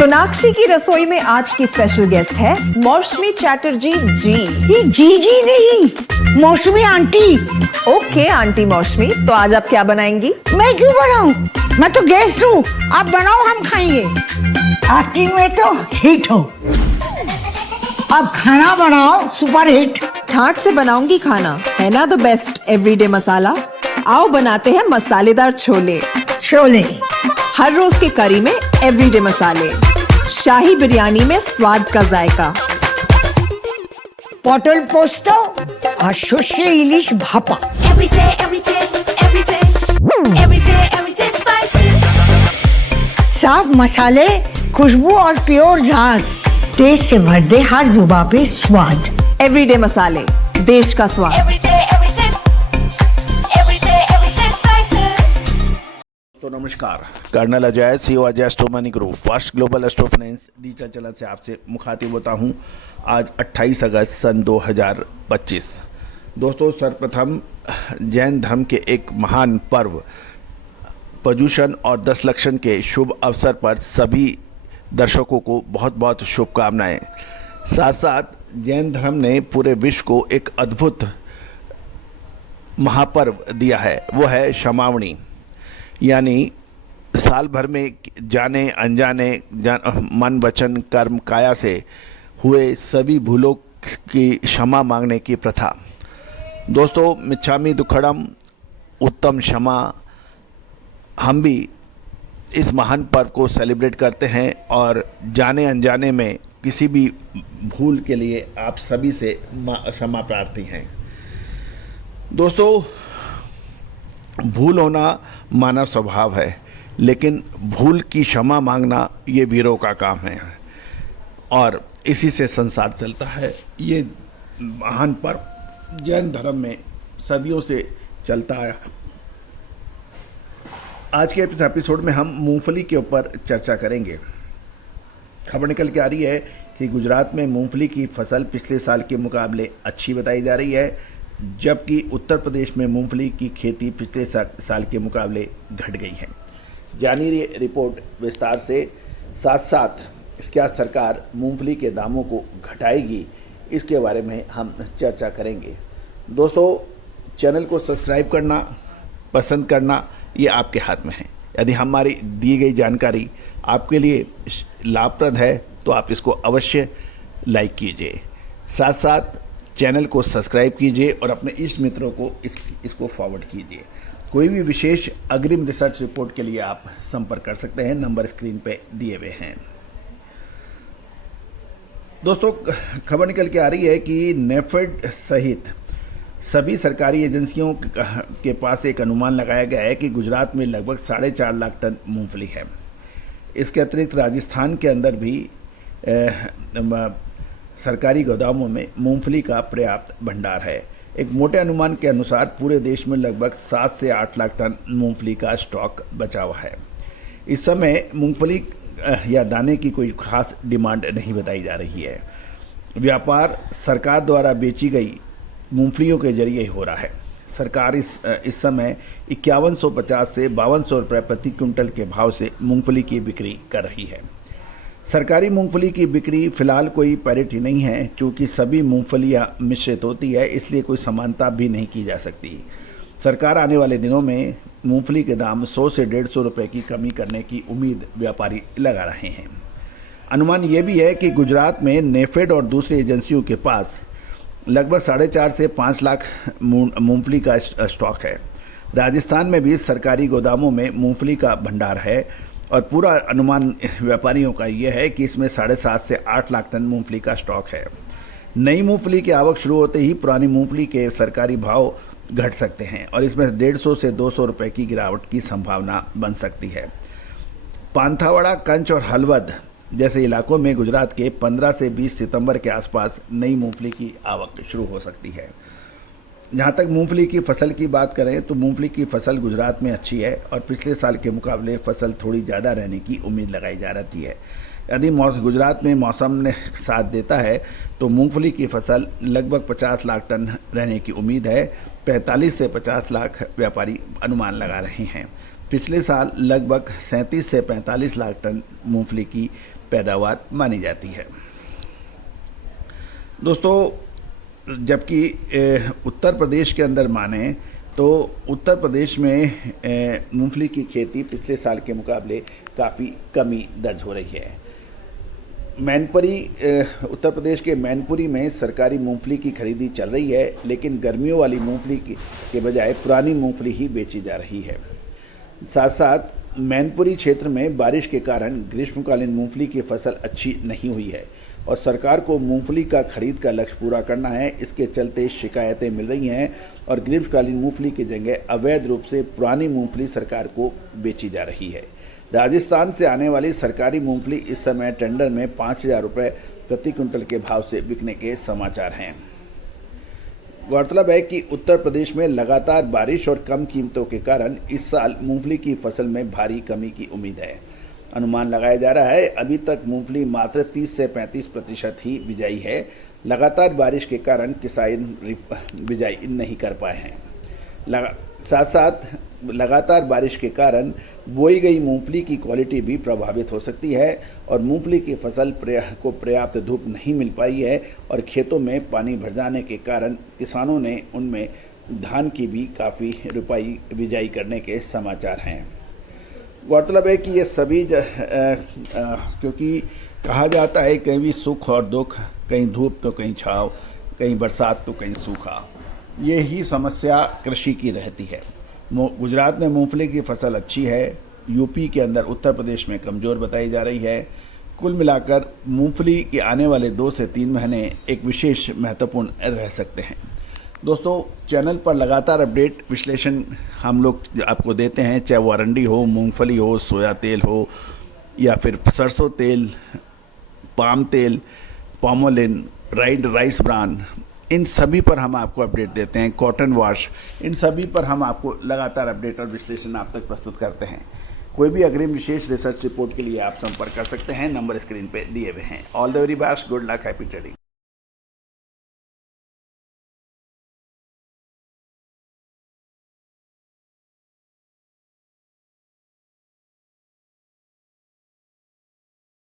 सोनाक्षी की रसोई में आज की स्पेशल गेस्ट है मौसमी चैटर्जी जी। ये जी नहीं, मौसमी आंटी। ओके आंटी मौसमी, तो आज आप क्या बनाएंगी? मैं क्यों बनाऊं? मैं तो गेस्ट हूँ, आप बनाओ हम खाएंगे। एक्टिंग में तो हिट हो, अब खाना बनाओ सुपर हिट। ठाट से बनाऊंगी खाना, है ना द बेस्ट एवरीडे मसाला। आओ बनाते हैं मसालेदार छोले। छोले हर रोज के करी में एवरीडे मसाले, शाही बिरयानी में स्वाद का जायका। পটল পোস্ত আর সর্ষে ইলিশ ভাপা। साफ मसाले, खुशबू और प्योर झांझ, टेस्ट से भर दे हर जुबान पे स्वाद। एवरीडे मसाले, देश का स्वाद। तो नमस्कार, colonel Ajay CEO Ajay Astromoney group first global astro finance digital channel से आपसे मुखातिब होता हूं। आज 28 अगस्त सन 2025। दोस्तों, सर्वप्रथम जैन धर्म के एक महान पर्व पर्युषण और 10 लक्षण के शुभ अवसर पर सभी दर्शकों को बहुत बहुत शुभकामनाएं। साथ साथ जैन धर्म ने पूरे विश्व को एक अद्भुत महापर्व दिया है, वो है क्षमावणी। यानी साल भर में जाने अनजाने मन वचन कर्म काया से हुए सभी भूलों की क्षमा मांगने की प्रथा। दोस्तों, मिच्छामी दुक्कडम, उत्तम क्षमा। हम भी इस महान पर्व को सेलिब्रेट करते हैं और जाने अनजाने में किसी भी भूल के लिए आप सभी से क्षमा प्रार्थी हैं। दोस्तों, भूल होना मानव स्वभाव है, लेकिन भूल की क्षमा मांगना ये वीरों का काम है और इसी से संसार चलता है। ये महान पर्व जैन धर्म में सदियों से चलता है। आज के इस एपिसोड में हम मूंगफली के ऊपर चर्चा करेंगे। खबर निकल के आ रही है कि गुजरात में मूंगफली की फसल पिछले साल के मुकाबले अच्छी बताई जा रही है, जबकि उत्तर प्रदेश में मूंगफली की खेती पिछले साल के मुकाबले घट गई है। जानिए रिपोर्ट विस्तार से। साथ साथ क्या सरकार मूंगफली के दामों को घटाएगी, इसके बारे में हम चर्चा करेंगे। दोस्तों, चैनल को सब्सक्राइब करना, पसंद करना ये आपके हाथ में है। यदि हमारी दी गई जानकारी आपके लिए लाभप्रद है तो आप इसको अवश्य लाइक कीजिए। साथ साथ चैनल को सब्सक्राइब कीजिए और अपने इष्ट मित्रों को इसको फॉरवर्ड कीजिए। कोई भी विशेष अग्रिम रिसर्च रिपोर्ट के लिए आप संपर्क कर सकते हैं, नंबर स्क्रीन पे दिए हुए हैं। दोस्तों, खबर निकल के आ रही है कि नेफेड सहित सभी सरकारी एजेंसियों के पास एक अनुमान लगाया गया है कि गुजरात में लगभग 4.5 लाख टन मूंगफली है। इसके अतिरिक्त राजस्थान के अंदर भी सरकारी गोदामों में मूंगफली का पर्याप्त भंडार है। एक मोटे अनुमान के अनुसार पूरे देश में लगभग 7 से 8 लाख टन मूंगफली का स्टॉक बचा हुआ है। इस समय मूंगफली या दाने की कोई खास डिमांड नहीं बताई जा रही है। व्यापार सरकार द्वारा बेची गई मूंगफलियों के जरिए हो रहा है। सरकार इस समय 5150 से 5200 रुपये प्रति क्विंटल के भाव से मूंगफली की बिक्री कर रही है। सरकारी मूंगफली की बिक्री फिलहाल कोई पैरिटी नहीं है, क्योंकि सभी मूंगफलियां मिश्रित होती है, इसलिए कोई समानता भी नहीं की जा सकती। सरकार आने वाले दिनों में मूंगफली के दाम 100 से 150 रुपये की कमी करने की उम्मीद व्यापारी लगा रहे हैं। अनुमान ये भी है कि गुजरात में नेफेड और दूसरी एजेंसियों के पास लगभग 4.5 से 5 लाख मूंगफली का स्टॉक है। राजस्थान में भी सरकारी गोदामों में मूंगफली का भंडार है और पूरा अनुमान व्यापारियों का यह है कि इसमें 7.5 से 8 लाख टन मूंगफली का स्टॉक है। नई मूंगफली की आवक शुरू होते ही पुरानी मूंगफली के सरकारी भाव घट सकते हैं और इसमें 150 से 200 रुपये की गिरावट की संभावना बन सकती है। पांथावाड़ा, कंच और हलवद जैसे इलाकों में गुजरात के 15 से 20 सितंबर के आसपास नई मूंगफली की आवक शुरू हो सकती है। जहाँ तक मूंगफली की फसल की बात करें तो मूंगफली की फसल गुजरात में अच्छी है और पिछले साल के मुकाबले फसल थोड़ी ज़्यादा रहने की उम्मीद लगाई जा रही है। यदि गुजरात में मौसम ने साथ देता है तो मूंगफली की फसल लगभग 50 लाख टन रहने की उम्मीद है। 45 से 50 लाख व्यापारी अनुमान लगा रहे हैं। पिछले साल लगभग 37 से 45 लाख टन मूंगफली की पैदावार मानी जाती है। दोस्तों, जबकि उत्तर प्रदेश के अंदर माने तो उत्तर प्रदेश में मूंगफली की खेती पिछले साल के मुकाबले काफ़ी कमी दर्ज हो रही है। मैनपुरी उत्तर प्रदेश के मैनपुरी में सरकारी मूंगफली की खरीदी चल रही है, लेकिन गर्मियों वाली मूंगफली के बजाय पुरानी मूंगफली ही बेची जा रही है। साथ साथ मैनपुरी क्षेत्र में बारिश के कारण ग्रीष्मकालीन मूंगफली की फसल अच्छी नहीं हुई है और सरकार को मूंगफली का खरीद का लक्ष्य पूरा करना है। इसके चलते शिकायतें मिल रही हैं और ग्रीष्मकालीन मूंगफली की जगह अवैध रूप से पुरानी मूंगफली सरकार को बेची जा रही है। राजस्थान से आने वाली सरकारी मूंगफली इस समय टेंडर में 5,000 रुपये प्रति क्विंटल के भाव से बिकने के समाचार हैं। गौरतलब है कि उत्तर प्रदेश में लगातार बारिश और कम कीमतों के कारण इस साल मूंगफली की फसल में भारी कमी की उम्मीद है। अनुमान लगाया जा रहा है अभी तक मूंगफली मात्र 30 से 35% ही बिजाई है। लगातार बारिश के कारण किसान बिजाई नहीं कर पाए हैं। साथ साथ लगातार बारिश के कारण बोई गई मूंगफली की क्वालिटी भी प्रभावित हो सकती है और मूंगफली की फसल को पर्याप्त धूप नहीं मिल पाई है और खेतों में पानी भर जाने के कारण किसानों ने उनमें धान की भी काफ़ी रुपाई बिजाई करने के समाचार हैं। गौरतलब है कि ये सभी क्योंकि कहा जाता है कहीं भी सुख और दुख, कहीं धूप तो कहीं छाव, कहीं बरसात तो कहीं सूखा, ये ही समस्या कृषि की रहती है। गुजरात में मूंगफली की फसल अच्छी है, यूपी के अंदर उत्तर प्रदेश में कमज़ोर बताई जा रही है। कुल मिलाकर मूंगफली के आने वाले 2 से 3 महीने एक विशेष महत्वपूर्ण रह सकते हैं। दोस्तों, चैनल पर लगातार अपडेट विश्लेषण हम लोग आपको देते हैं, चाहे वो अरंडी हो, मूंगफली हो, सोया तेल हो या फिर सरसों तेल, पाम तेल, पामोलिन, राइस ब्रान, इन सभी पर हम आपको अपडेट देते हैं। कॉटन वॉश, इन सभी पर हम आपको लगातार अपडेट और विश्लेषण आप तक प्रस्तुत करते हैं। कोई भी अग्रिम विशेष रिसर्च रिपोर्ट के लिए आप संपर्क कर सकते हैं, नंबर स्क्रीन पे दिए हुए हैं। All the very best, good luck, happy trading.